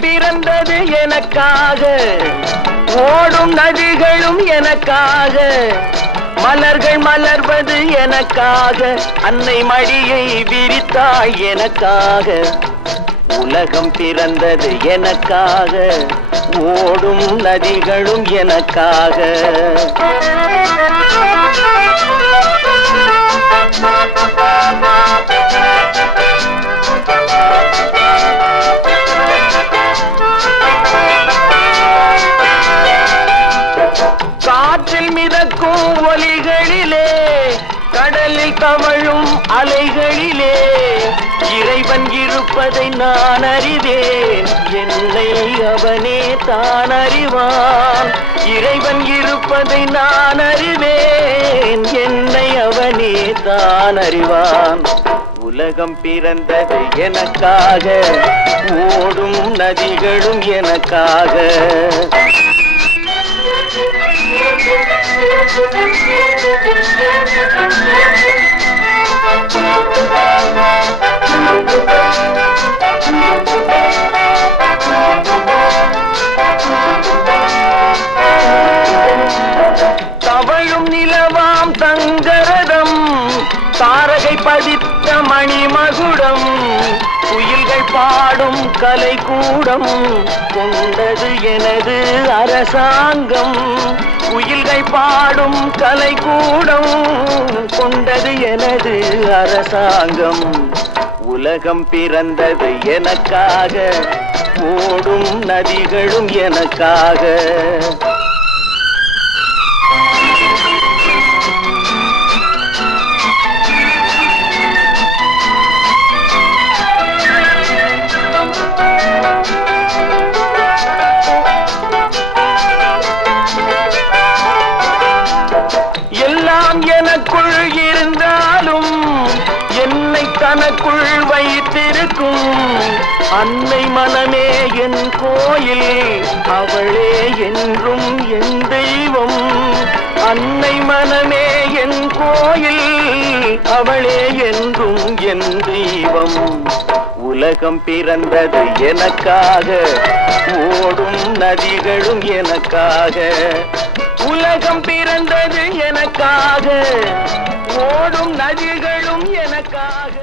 பிறந்தது எனக்காக, ஓடும் நதிகளும் எனக்காக, மலர்கள் மலர்வது எனக்காக, அன்னை மடியை விரித்தாய் எனக்காக. உலகம் பிறந்தது எனக்காக, ஓடும் நதிகளும் எனக்காக. காற்றில் மிதக்கும் ஒலிகளிலே, கடலில் தவழும் அலைகளிலே, இறைவன் இருப்பதை நான் அறிவேன், என்னை அவனே தான் அறிவான். இறைவன் இருப்பதை நான் அறிவேன், என்னை அவனே தான் அறிவான். உலகம் பிறந்தது எனக்காக, ஓடும் நதிகளும் எனக்காக. தவழும் நிலவாம் தங்கரதம், தாரகை பதித்த மணிமகுடம், குயில்கள் பாடும் கலை கூடம், கொண்டது எனது அரசாங்கம். குயில்கள் பாடும் கலை கூடம், கொண்டது எனது அரசாங்கம். உலகம் பிறந்தது எனக்காக, ஓடும் நதிகளும் எனக்காக. எல்லாம் எனக்குள் இருந்தாலும் என்னை தனக்குள் வைத்திருக்கும் அன்னை மனமே என் கோயில், அவளே என்றும் என் தெய்வம். அன்னை மனமே என் கோயில், அவளே என்றும் என் தெய்வம். உலகம் பிறந்தது எனக்காக, ஓடும் நதிகளும் எனக்காக. உலகம் பிறந்தது எனக்காக, ஓடும் நதிகளும் எனக்காக.